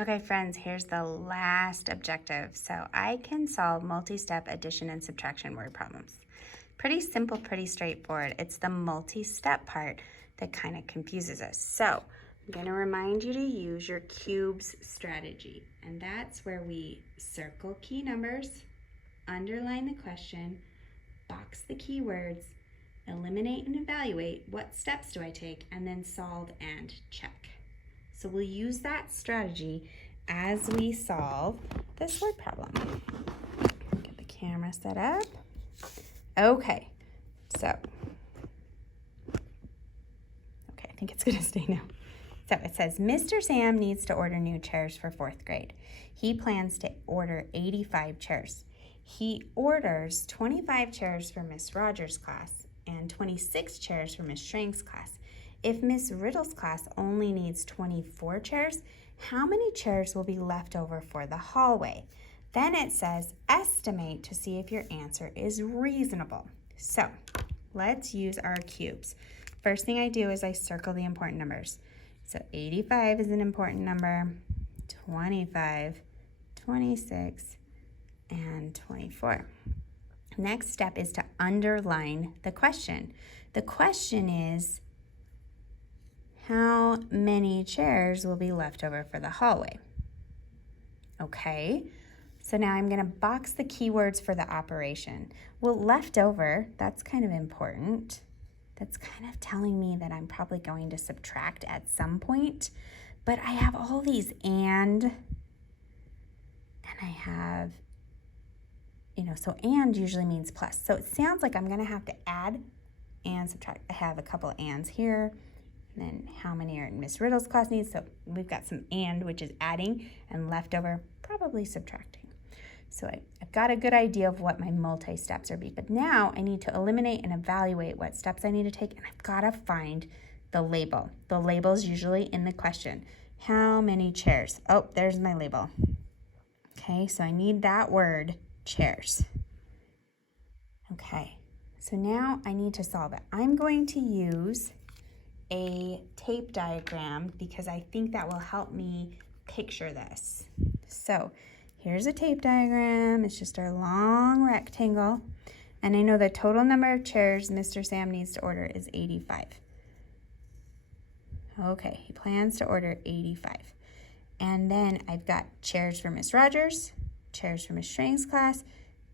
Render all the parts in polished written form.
Okay, friends, here's the last objective. So I can solve multi-step addition and subtraction word problems. Pretty simple, pretty straightforward. It's the multi-step part that kind of confuses us. So I'm going to remind you to use your cubes strategy. And that's where we circle key numbers, underline the question, box the keywords, eliminate and evaluate what steps do I take, and then solve and check. So we'll use that strategy as we solve this word problem. Get the camera set up. Okay, I think it's gonna stay now. So it says, Mr. Sam needs to order new chairs for 4th grade. He plans to order 85 chairs. He orders 25 chairs for Miss Rogers' class and 26 chairs for Miss Schrank's class. If Miss Riddle's class only needs 24 chairs, how many chairs will be left over for the hallway? Then it says, estimate to see if your answer is reasonable. So let's use our cubes. First thing I do is I circle the important numbers. So 85 is an important number, 25, 26, and 24. Next step is to underline the question. The question is, how many chairs will be left over for the hallway? Okay, so now I'm going to box the keywords for the operation. Well, leftover, that's kind of important. That's kind of telling me that I'm probably going to subtract at some point, but I have all these and I have, so and usually means plus. So it sounds like I'm going to have to add and subtract. I have a couple of ands here. And then how many are in Miss Riddle's class needs? So we've got some and, which is adding, and leftover, probably subtracting. So I've got a good idea of what my multi-steps are be. But now I need to eliminate and evaluate what steps I need to take, and I've got to find the label. The label is usually in the question. How many chairs? Oh, there's my label. Okay, so I need that word, chairs. Okay, so now I need to solve it. I'm going to use a tape diagram because I think that will help me picture this. So here's a tape diagram. It's just our long rectangle. And I know the total number of chairs Mr. Sam needs to order is 85. Okay, he plans to order 85. And then I've got chairs for Miss Rogers, chairs for Miss Schrank's class,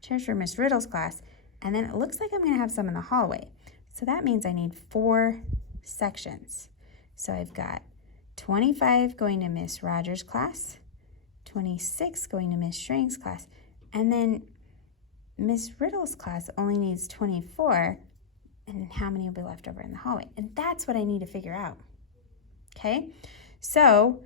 chairs for Miss Riddle's class, and then it looks like I'm going to have some in the hallway. So that means I need 4 sections. So I've got 25 going to Miss Rogers' class, 26 going to Miss Schrank's class, and then Miss Riddle's class only needs 24, and how many will be left over in the hallway? And that's what I need to figure out. Okay, so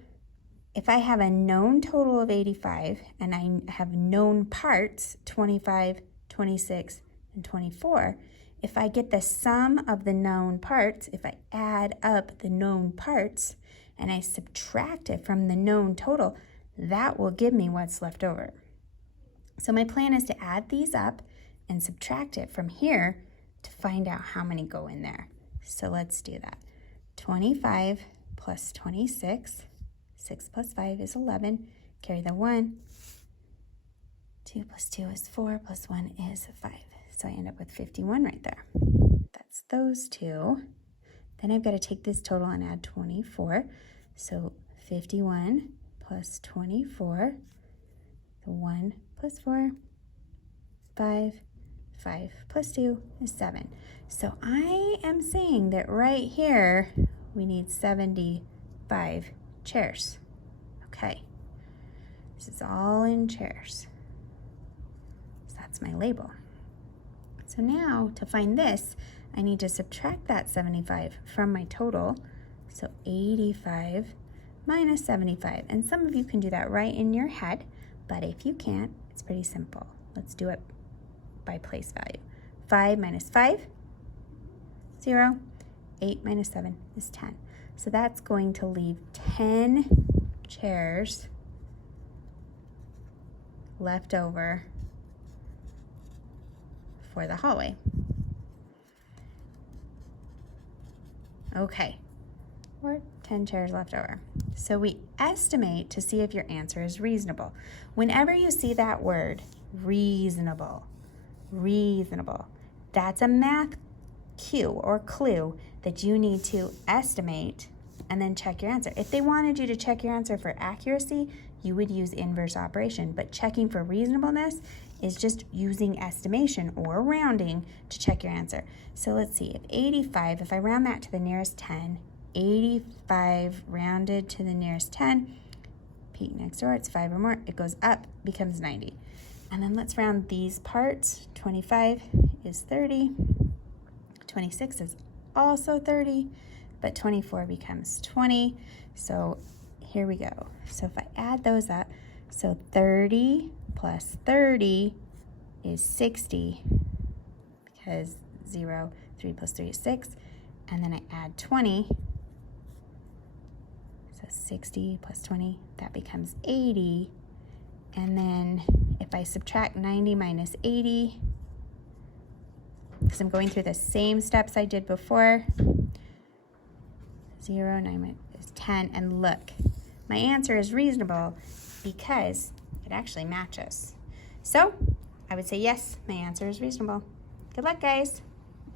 if I have a known total of 85 and I have known parts, 25, 26, and 24, if I get the sum of the known parts, if I add up the known parts and I subtract it from the known total, that will give me what's left over. So my plan is to add these up and subtract it from here to find out how many go in there. So let's do that. 25 plus 26, 6 plus 5 is 11, carry the 1, 2 plus 2 is 4, plus 1 is 5. So I end up with 51 right there. That's those two. Then I've got to take this total and add 24. So 51 plus 24, 1 plus 4, 5 plus 2 is 7. So I am saying that right here, we need 75 chairs. Okay, this is all in chairs. So that's my label. So now to find this, I need to subtract that 75 from my total. So 85 minus 75. And some of you can do that right in your head, but if you can't, it's pretty simple. Let's do it by place value. 5 minus 5, 0. 8 minus 7 is 10. So that's going to leave 10 chairs left over for the hallway. Okay, or 10 chairs left over. So we estimate to see if your answer is reasonable. Whenever you see that word, reasonable, that's a math cue or clue that you need to estimate and then check your answer. If they wanted you to check your answer for accuracy, you would use inverse operation, but checking for reasonableness is just using estimation or rounding to check your answer. So let's see, if 85, if I round that to the nearest 10, 85 rounded to the nearest 10, peek next door, it's 5 or more, it goes up, becomes 90. And then let's round these parts. 25 is 30, 26 is also 30, but 24 becomes 20. So here we go. So if I add those up, so 30 plus 30 is 60, because 0, 3 plus 3 is 6, and then I add 20, so 60 plus 20, that becomes 80, and then if I subtract 90 minus 80, because I'm going through the same steps I did before, 0, 9 is 10, and look, my answer is reasonable because it actually matches. So I would say yes, my answer is reasonable. Good luck, guys.